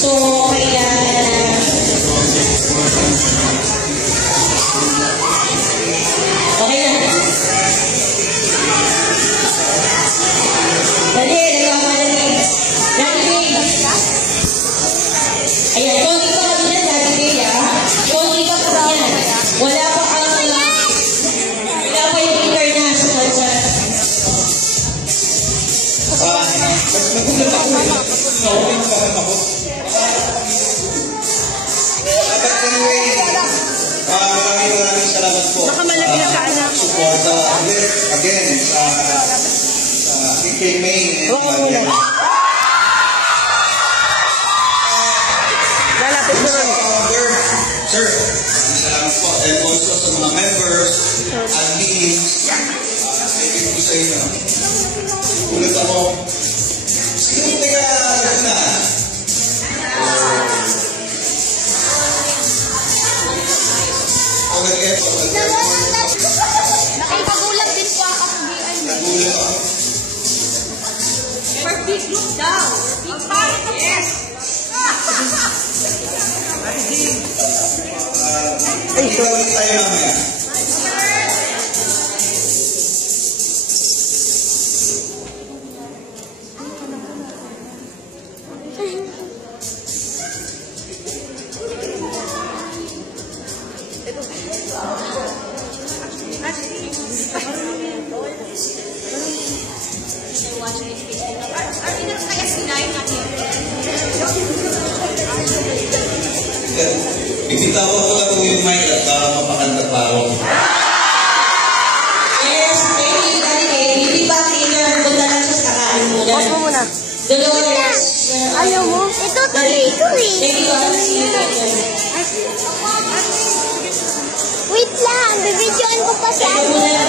So, kailangan okay na. Dali, nagkamadali. Daddy Bay. Ayan, konti pa kami yan, Daddy Bay, konti pa kami yan. Wala pa yung international dyan. Nagulat ako. Nauling pa ako. But anyway, maraming salamat po. Support again sa PK May. Lalapit mo rin. Sir, salamat po. And also sa mga members, admins, thank you po sa inyo. Ulit ako. Sino taga na? Nakipag-ulam din po ako sa BI. Nagulat ako. For big group daw. Yes. Ikaw ulit tayo mamaya. Ibitawan ko lang yung mic at mapakanta pa ako. Yes, maybe Daddy Bay, hindi pa clear. Punta lang sa sakain muna. Pause mo muna. Dolores. Ayaw mo? Ito eh. Maybe Wait lang, bibidyoan ko pa sa Ito muna.